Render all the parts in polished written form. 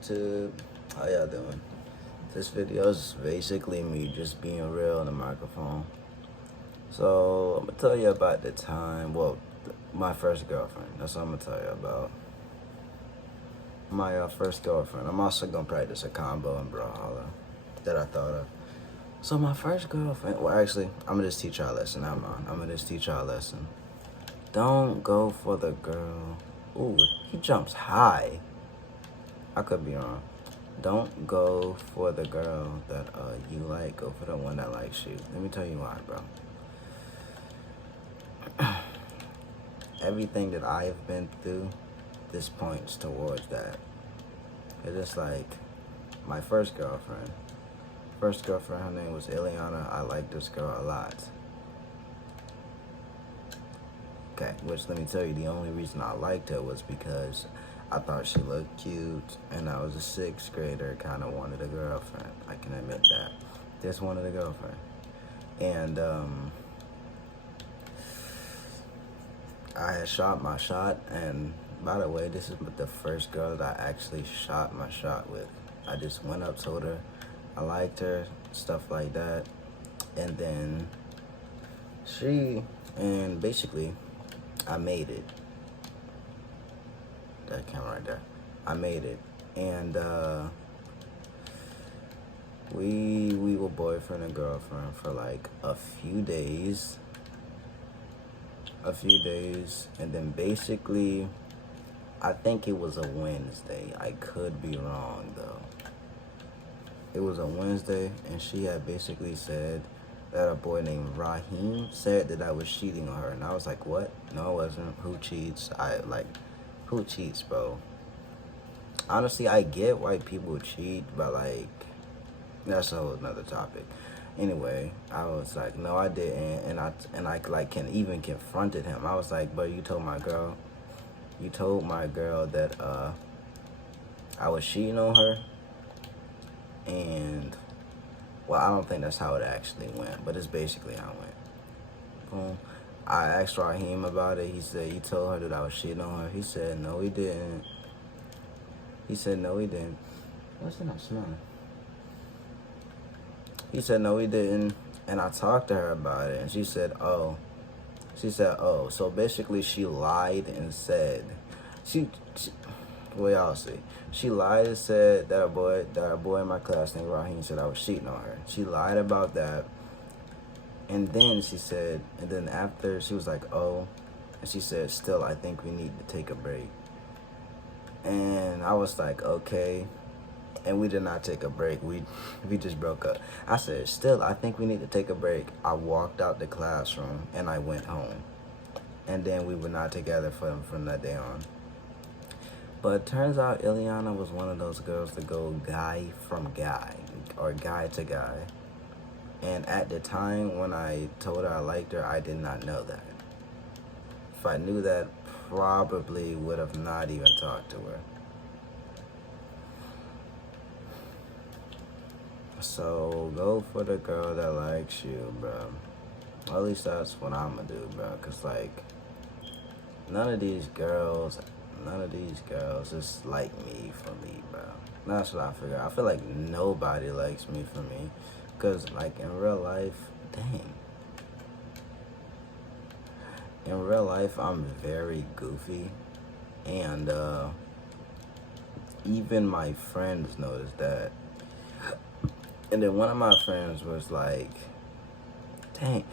YouTube? How y'all doing? This video is basically me just being real on the microphone. So I'm gonna tell you about the time, my first girlfriend. That's what I'm gonna tell you about. My first girlfriend. I'm also gonna practice a combo in Brawlhalla that I thought of. So my first girlfriend, well actually, I'm gonna just teach y'all a lesson. I'm gonna just teach y'all a lesson. Don't go for the girl. Ooh, he jumps high. I could be wrong. Don't go for the girl that you like. Go for the one that likes you. Let me tell you why, bro. Everything that I've been through, this points towards that. It's just like my first girlfriend. First girlfriend, her name was Ileana. I liked this girl a lot. Okay, which let me tell you, the only reason I liked her was because I thought she looked cute, and I was a 6th grader, kind of wanted a girlfriend. I can admit that. Just wanted a girlfriend. And I had shot my shot, and by the way, this is the first girl that I actually shot my shot with. I just went up, told her I liked her, stuff like that, and then basically, I made it. That camera right there. I made it. And we were boyfriend and girlfriend for like a few days. And then basically, I think it was a Wednesday. I could be wrong though. It was a Wednesday, and she had basically said that a boy named Raheem said that I was cheating on her. And I was like, what? No, I wasn't. Who cheats? Who cheats, bro? Honestly, I get why people cheat, but like, that's a whole nother topic. Anyway, I was like, no, I didn't, and I like can even confronted him. I was like, but you told my girl that I was cheating on her, and well, I don't think that's how it actually went, but it's basically how it went. Boom. I asked Raheem about it. He said, you told her that I was cheating on her. He said, no, he didn't. He said, no, he didn't. What's that not smelling? He said, no, he didn't. And I talked to her about it, and she said, oh. So basically, she lied and said, well, y'all see. She lied and said that a boy in my class named Raheem said I was cheating on her. She lied about that. And then she said, and then after she was like, oh, and she said, still, I think we need to take a break. And I was like, okay. And we did not take a break. We just broke up. I said, still, I think we need to take a break. I walked out the classroom and I went home. And then we were not together from that day on. But it turns out Ileana was one of those girls to go guy from guy, or guy to guy. And at the time when I told her I liked her, I did not know that. If I knew that, probably would have not even talked to her. So go for the girl that likes you, bro. Or at least that's what I'm gonna do, bro. Cause like, none of these girls just like me for me, bro. That's what I figure. I feel like nobody likes me for me. Cause like in real life, dang. In real life, I'm very goofy. And even my friends noticed that. And then one of my friends was like, dang,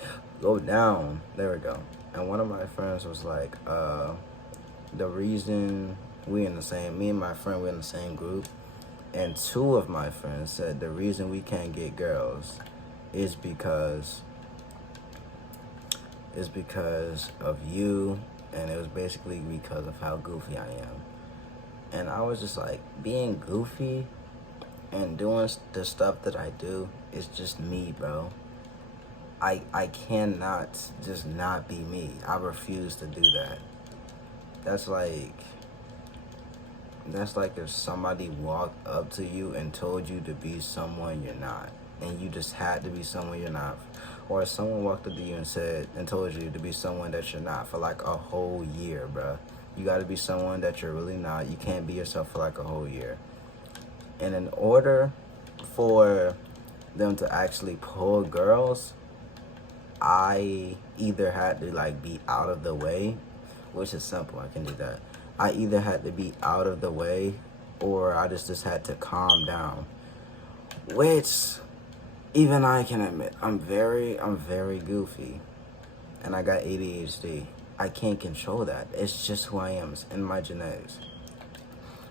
go down. There we go. And one of my friends was like, the reason me and my friend, we're in the same group. And 2 of my friends said the reason we can't get girls is because of you. And it was basically because of how goofy I am. And I was just like, being goofy and doing the stuff that I do is just me, bro. I cannot just not be me. I refuse to do that. That's like if somebody walked up to you and told you to be someone you're not, and you just had to be someone you're not. Or if someone walked up to you and told you to be someone that you're not for like a whole year, bro. You gotta be someone that you're really not. You can't be yourself for like a whole year. And in order for them to actually pull girls, I either had to like be out of the way, which is simple, I can do that. I either had to be out of the way or I just had to calm down. Which even I can admit, I'm very goofy. And I got ADHD. I can't control that. It's just who I am. It's in my genetics.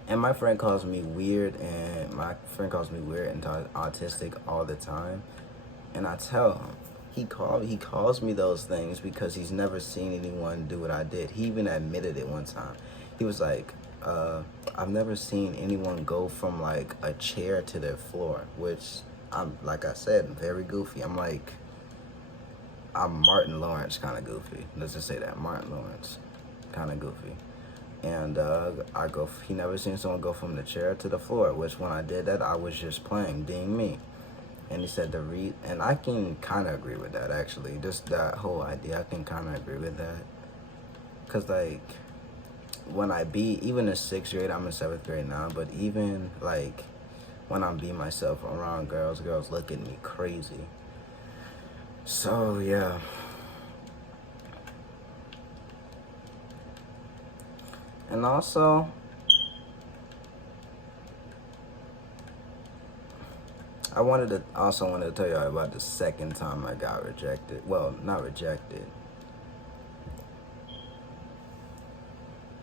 And my friend calls me weird and autistic all the time. And I tell him, he calls me those things because he's never seen anyone do what I did. He even admitted it one time. He was like, I've never seen anyone go from like a chair to their floor, which I'm, like I said, very goofy. I'm Martin Lawrence kind of goofy. Let's just say that, Martin Lawrence kind of goofy. And he never seen someone go from the chair to the floor, which when I did that, I was just playing, being me. And he said and I can kind of agree with that, actually. Just that whole idea, I can kind of agree with that. Because, like, when even in 6th grade, I'm in 7th grade now, but even, like, when I'm being myself around girls look at me crazy. So, yeah. And also, I wanted to tell y'all about the second time I got rejected. Well, not rejected.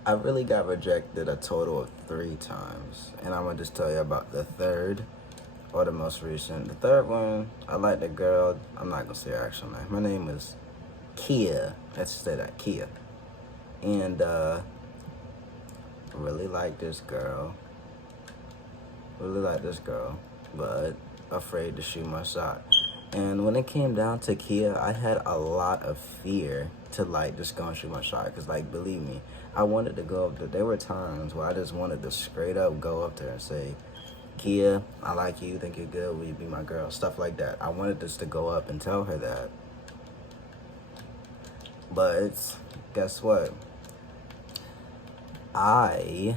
I really got rejected a total of 3 times. And I'm going to just tell you about the third, or the most recent. The third one, I liked a girl. I'm not going to say her actual name. My name is Kia. Let's say that, Kia. And, really liked this girl. But afraid to shoot my shot. And when it came down to Kia, I had a lot of fear to like just go and shoot my shot. Because, like, believe me, I wanted to go up there. There were times where I just wanted to straight up go up there and say, Kia, I like you, think you're good, will you be my girl? Stuff like that. I wanted just to go up and tell her that. But guess what? I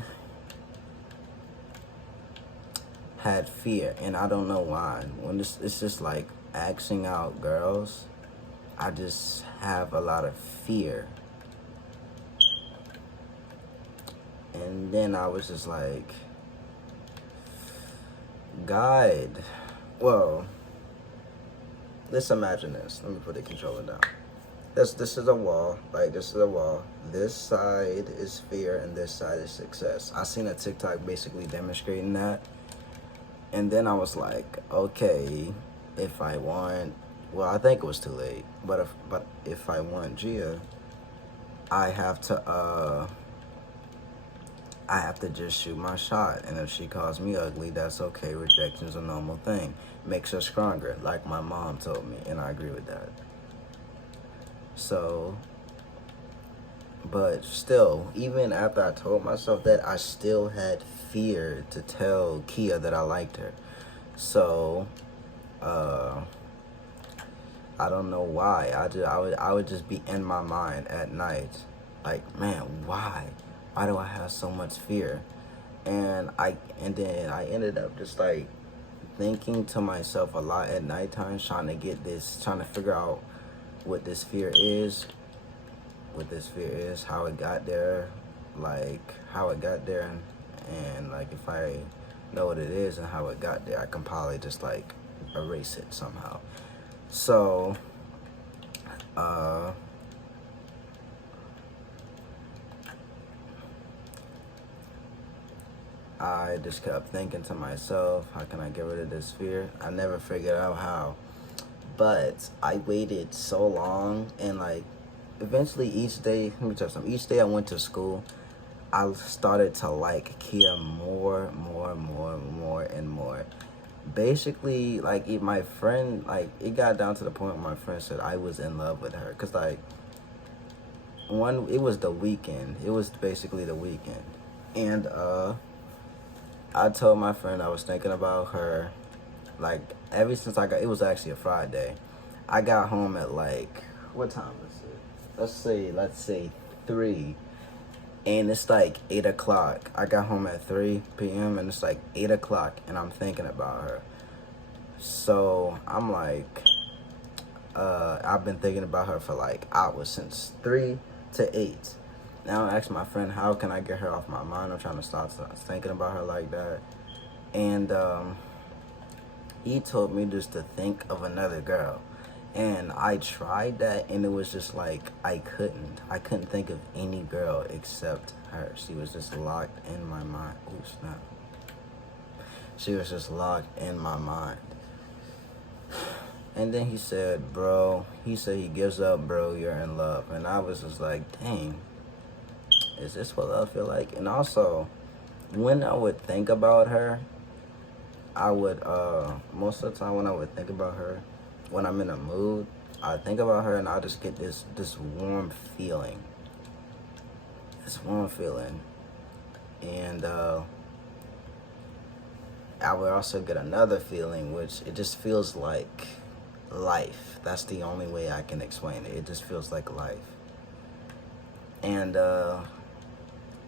had fear, and I don't know why. When it's just like asking out girls, I just have a lot of fear. And then I was just like, God, well, let's imagine this. Let me put the controller down. This is a wall, like this is a wall. This side is fear and this side is success. I seen a TikTok basically demonstrating that. And then I was like, okay, if I want, well, I think it was too late, but if I want Gia, I have to just shoot my shot. And if she calls me ugly, that's okay. Rejection's a normal thing. Makes her stronger, like my mom told me, and I agree with that. So, but still, even after I told myself that, I still had fear to tell Kia that I liked her. So, I don't know why. I would just be in my mind at night, like, man, why? Why do I have so much fear? And then I ended up just like thinking to myself a lot at nighttime, trying to figure out what this fear is, how it got there, and like if I know what it is and how it got there, I can probably just like erase it somehow. So, I just kept thinking to myself, how can I get rid of this fear? I never figured out how. But I waited so long, and like eventually each day I went to school, I started to like Kia more and more. Basically, like my friend, like it got down to the point where my friend said I was in love with her. Cause like it was the weekend. It was basically the weekend. And I told my friend I was thinking about her. Like, ever since it was actually a Friday. I got home at like, what time is it? Let's say 3. And it's like 8 o'clock. I got home at 3 p.m. and it's like 8 o'clock and I'm thinking about her. So I'm like, I've been thinking about her for like hours, since 3 to 8. Now I asked my friend, how can I get her off my mind? I'm trying to stop thinking about her like that. And he told me just to think of another girl. And I tried that, and it was just like, I couldn't think of any girl except her. She was just locked in my mind. Oh, snap. She was just locked in my mind. And then he said, he gives up, bro, you're in love. And I was just like, dang, is this what love feel like? And also, when I would think about her, I would, most of the time when I would think about her, when I'm in a mood, I think about her and I just get this warm feeling. This warm feeling. And I would also get another feeling, which it just feels like life. That's the only way I can explain it. It just feels like life. And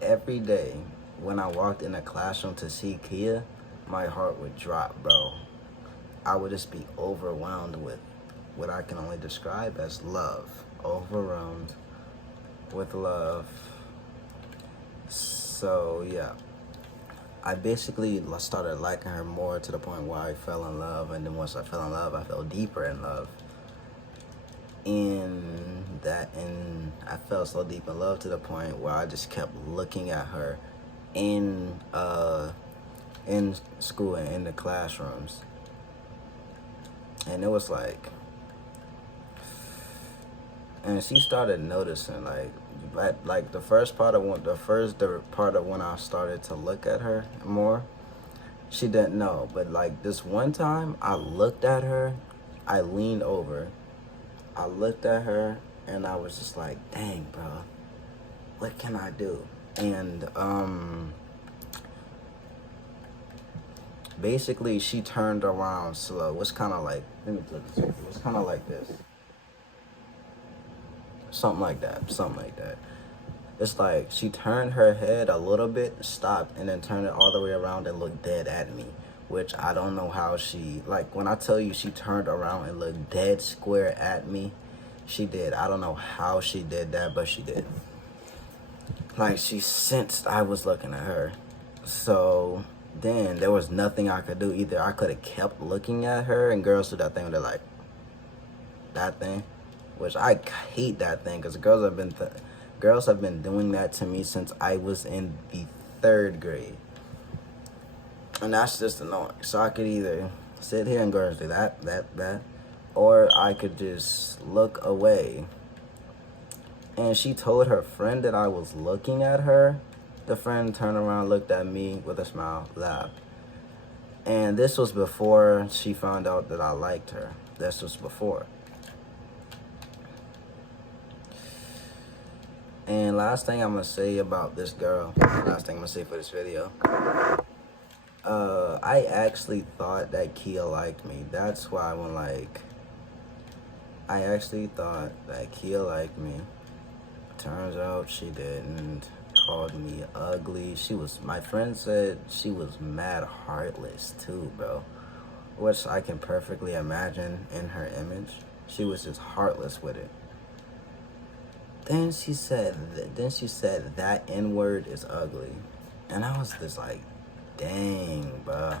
every day when I walked in a classroom to see Kia, my heart would drop, bro. I would just be overwhelmed with what I can only describe as love. Overwhelmed with love. So, yeah. I basically started liking her more to the point where I fell in love. And then once I fell in love, I fell deeper in love. And I fell so deep in love to the point where I just kept looking at her in school and in the classrooms. And it was like, and she started noticing, like the part of when I started to look at her more, she didn't know. But like this one time, I looked at her, I leaned over, I looked at her, and I was just like, dang, bro, what can I do? And basically, she turned around slow. It's kind of like, let me look at this. It's kind of like this. Something like that. It's like she turned her head a little bit, stopped, and then turned it all the way around and looked dead at me. Which I don't know how she, like when I tell you she turned around and looked dead square at me, she did. I don't know how she did that, but she did. Like she sensed I was looking at her. So then there was nothing I could do. Either I could have kept looking at her, and girls do that thing where they're like, that thing, which I hate that thing, because girls have been doing that to me since I was in the 3rd grade. And that's just annoying. So I could either sit here and girls do that, or I could just look away. And she told her friend that I was looking at her. The friend turned around, looked at me with a smile, laughed. And this was before she found out that I liked her. This was before. And last thing I'm going to say about this girl, last thing I'm going to say for this video, I actually thought that Kia liked me. That's why I actually thought that Kia liked me. Turns out she didn't. Called me ugly. My friend said she was mad heartless too, bro. Which I can perfectly imagine in her image. She was just heartless with it. Then she said that N-word is ugly. And I was just like, dang, bro.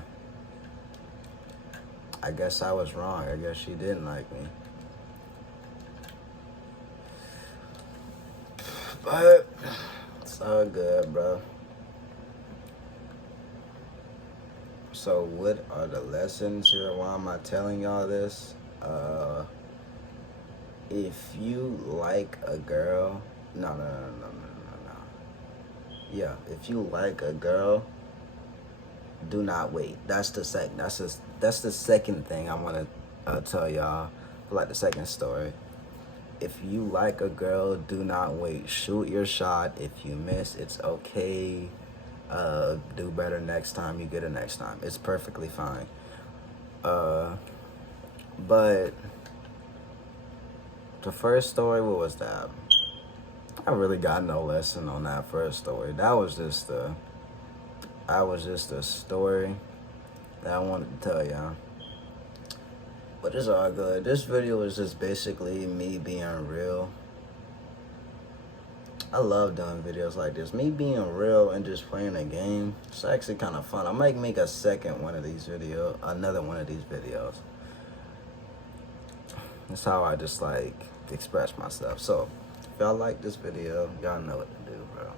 I guess I was wrong. I guess she didn't like me. But it's all good, bro. So what are the lessons here? Why am I telling y'all this? If you like a girl, no. Yeah, if you like a girl, do not wait. That's the second thing I want to tell y'all. Like the second story. If you like a girl, do not wait. Shoot your shot. If you miss, it's okay. Do better next time. You get it next time. It's perfectly fine. But the first story, what was that? I really got no lesson on that first story. That was just a story that I wanted to tell y'all. But it's all good. This video was just basically me being real. I love doing videos like this. Me being real and just playing a game. It's actually kind of fun. I might make a second one of these videos. Another one of these videos. That's how I just like express myself. So, if y'all like this video, y'all know what to do, bro.